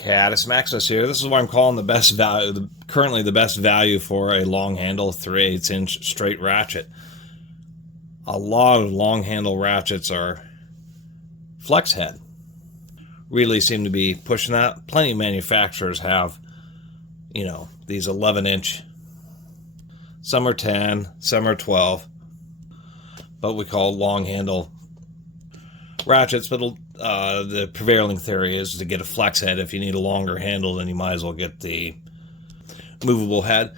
Catus Maximus here. This is what I'm calling the best value, currently the best value for a long handle 3/8 inch straight ratchet. A lot of long handle ratchets are flex head. Really seem to be pushing that. Plenty of manufacturers have, you know, these 11 inch. Some are 10, some are 12. But we call long handle ratchets, but the prevailing theory is to get a flex head. If you need a longer handle, then you might as well get the movable head.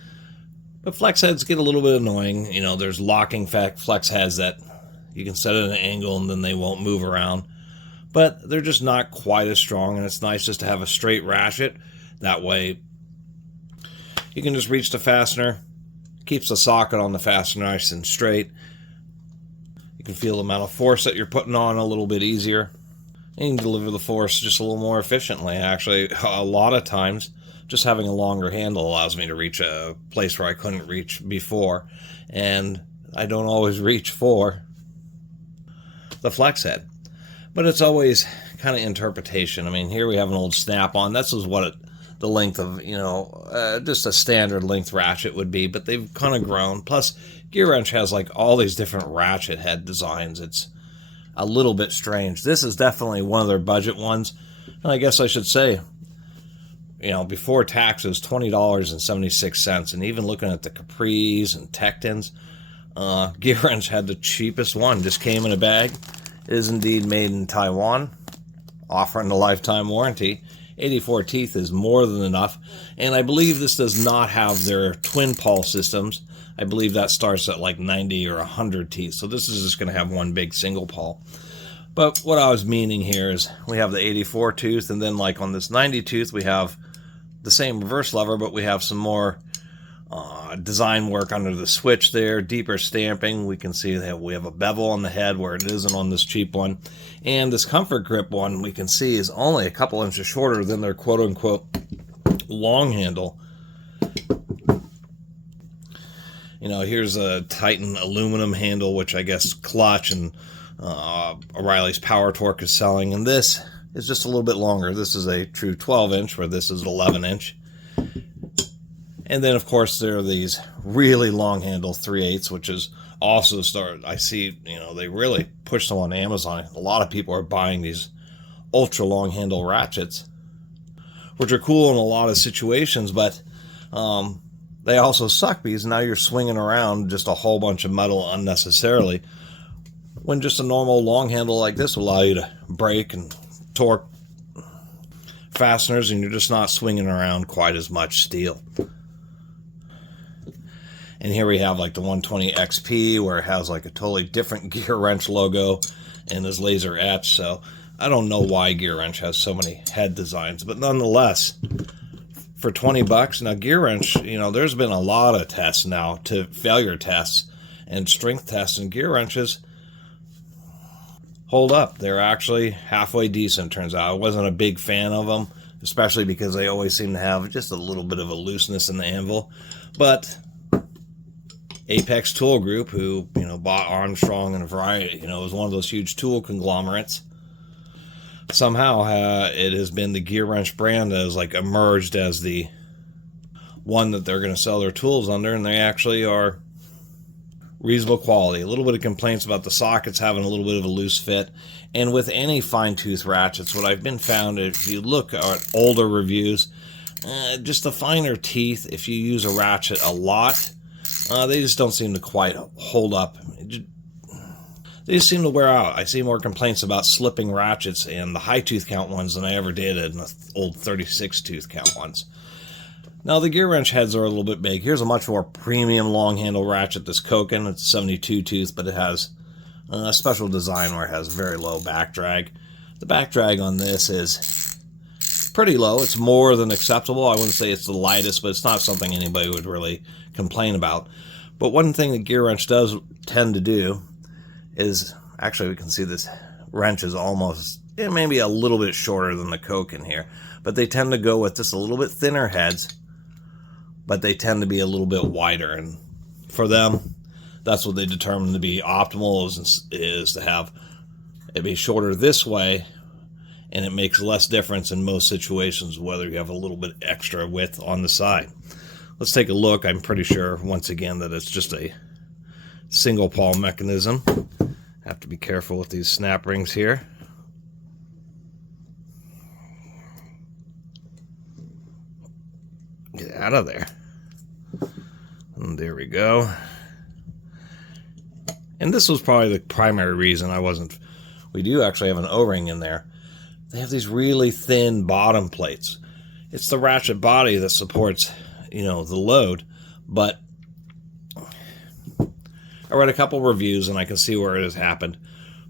But flex heads get a little bit annoying. You know, there's locking flex heads that you can set at an angle and then they won't move around. But they're just not quite as strong, and it's nice just to have a straight ratchet. That way you can just reach the fastener, keeps the socket on the fastener nice and straight. You can feel the amount of force that you're putting on a little bit easier. And you can deliver the force just a little more efficiently. Actually, a lot of times, just having a longer handle allows me to reach a place where I couldn't reach before. And I don't always reach for the flex head. But it's always kind of interpretation. I mean, here we have an old snap-on. This is what the length of, you know, just a standard length ratchet would be. But they've kind of grown. Plus, GearWrench has like all these different ratchet head designs. It's a little bit strange. This is definitely one of their budget ones. And I guess I should say, you know, before taxes, $20.76. And even looking at the Capris and Tectons, GearWrench had the cheapest one. Just came in a bag. It is indeed made in Taiwan, offering a lifetime warranty. 84 teeth is more than enough. And I believe this does not have their twin pawl systems. I believe that starts at like 90 or 100 teeth. So this is just going to have one big single pawl. But what I was meaning here is we have the 84 tooth, and then like on this 90 tooth, we have the same reverse lever, but we have some more design work under the switch there, deeper stamping. We can see that we have a bevel on the head where it isn't on this cheap one. And this comfort grip one we can see is only a couple inches shorter than their quote-unquote long handle. You know, here's a Titan aluminum handle, which I guess Clutch and O'Reilly's Power Torque is selling. And this is just a little bit longer. This is a true 12 inch, where this is 11 inch. And then, of course, there are these really long handle 3/8, which is also I see, you know, they really push them on Amazon. A lot of people are buying these ultra long handle ratchets, which are cool in a lot of situations, but they also suck because now you're swinging around just a whole bunch of metal unnecessarily, when just a normal long handle like this will allow you to brake and torque fasteners, and you're just not swinging around quite as much steel. And here we have like the 120 XP, where it has like a totally different GearWrench logo and is laser etched. So I don't know why GearWrench has so many head designs, but nonetheless, for 20 bucks, now GearWrench, you know, there's been a lot of tests now, to failure tests and strength tests, and GearWrenches hold up. They're actually halfway decent, turns out. I wasn't a big fan of them, especially because they always seem to have just a little bit of a looseness in the anvil. But Apex Tool Group, who, you know, bought Armstrong and a variety, you know, is one of those huge tool conglomerates. Somehow it has been the GearWrench brand that has like emerged as the one that they're going to sell their tools under, and they actually are reasonable quality. A little bit of complaints about the sockets having a little bit of a loose fit. And with any fine tooth ratchets, what I've been found, if you look at older reviews, just the finer teeth, if you use a ratchet a lot, they just don't seem to quite hold up. They just seem to wear out. I see more complaints about slipping ratchets and the high tooth count ones than I ever did in the old 36 tooth count ones. Now, the GearWrench heads are a little bit big. Here's a much more premium long handle ratchet, this Koken. It's a 72 tooth, but it has a special design where it has very low back drag. The back drag on this is pretty low. It's more than acceptable. I wouldn't say it's the lightest, but it's not something anybody would really complain about. But one thing that GearWrench does tend to do is, actually we can see this wrench is almost, maybe a little bit shorter than the Koken here, but they tend to go with just a little bit thinner heads, but they tend to be a little bit wider, and for them, that's what they determine to be optimal, is to have it be shorter this way and it makes less difference in most situations whether you have a little bit extra width on the side. Let's take a look. I'm pretty sure, once again, that it's just a single pawl mechanism. Have to be careful with these snap rings here. Get out of there. And there we go. And this was probably the primary reason I wasn't... We do actually have an O-ring in there. They have these really thin bottom plates. It's the ratchet body that supports, you know, the load. But I read a couple reviews and I can see where it has happened.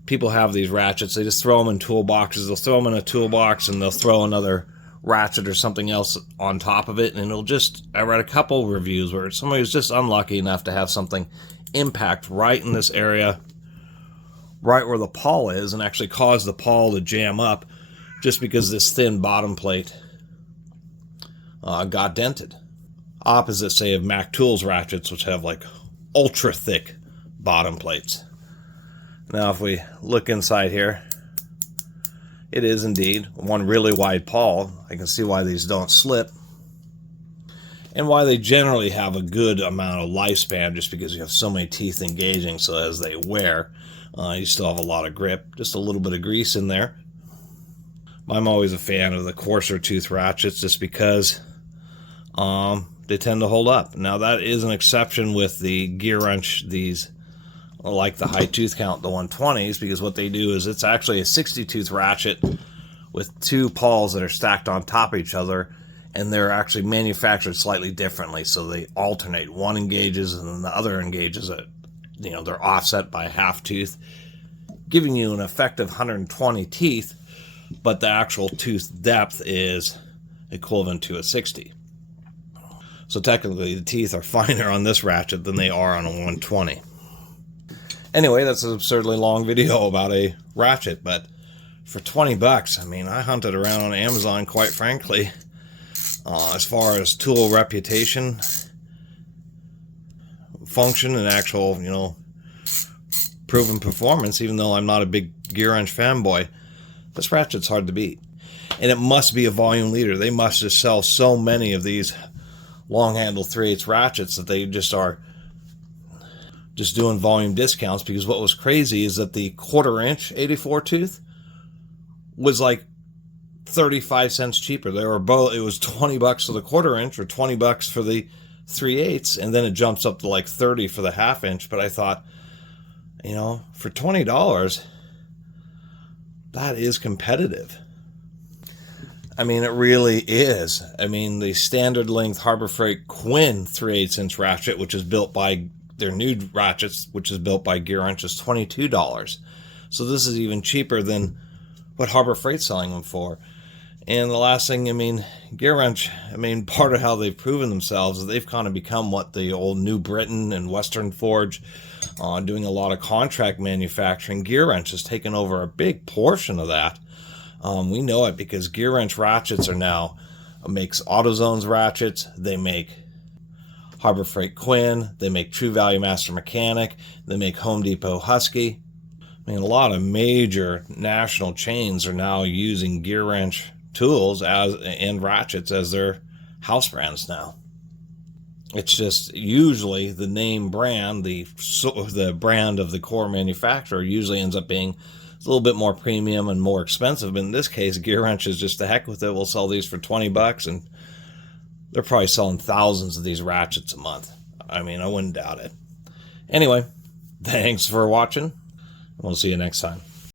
People have these ratchets. They just throw them in toolboxes. They'll throw them in a toolbox and they'll throw another ratchet or something else on top of it, and it'll just... I read a couple reviews where somebody was just unlucky enough to have something impact right in this area, right where the pawl is, and actually cause the pawl to jam up just because this thin bottom plate got dented. Opposite, say, of Mac Tools ratchets, which have like ultra thick bottom plates. Now if we look inside here, it is indeed one really wide pawl. I can see why these don't slip, and why they generally have a good amount of lifespan, just because you have so many teeth engaging, so as they wear, you still have a lot of grip. Just a little bit of grease in there. I'm always a fan of the coarser tooth ratchets just because they tend to hold up. Now that is an exception with the GearWrench, these like the high tooth count, the 120s, because what they do is it's actually a 60 tooth ratchet with two pawls that are stacked on top of each other, and they're actually manufactured slightly differently, so they alternate. One engages and then the other engages it. You know, they're offset by a half tooth, giving you an effective 120 teeth, but the actual tooth depth is equivalent to a 60. So technically the teeth are finer on this ratchet than they are on a 120. Anyway, that's an absurdly long video about a ratchet, but for 20 bucks, I mean, I hunted around on Amazon, quite frankly, as far as tool reputation, function, and actual, you know, proven performance. Even though I'm not a big GearWrench fanboy, this ratchet's hard to beat. And it must be a volume leader. They must just sell so many of these long handle 3/8 ratchets that they just are just doing volume discounts, because what was crazy is that the 1/4 inch 84 tooth was like 35 cents cheaper. They were both, it was 20 bucks for the 1/4 inch or 20 bucks for the 3/8, and then it jumps up to like 30 for the 1/2 inch. But I thought, you know, for $20, that is competitive. I mean, it really is. I mean, the standard length Harbor Freight Quinn 3/8 inch ratchet, which is built by their new ratchets, which is built by GearWrench, is $22. So this is even cheaper than what Harbor Freight's selling them for. And the last thing, I mean, GearWrench, I mean, part of how they've proven themselves is they've kind of become what the old New Britain and Western Forge, doing a lot of contract manufacturing. GearWrench has taken over a big portion of that. We know it because GearWrench ratchets are now, makes AutoZone's ratchets, they make Harbor Freight Quinn, they make True Value Master Mechanic, they make Home Depot Husky. I mean, a lot of major national chains are now using GearWrench tools and ratchets as their house brands now. It's just usually the name brand, the brand of the core manufacturer usually ends up being a little bit more premium and more expensive. But in this case, GearWrench is just the heck with it. We'll sell these for 20 bucks, and they're probably selling thousands of these ratchets a month. I mean, I wouldn't doubt it. Anyway, thanks for watching. We'll see you next time.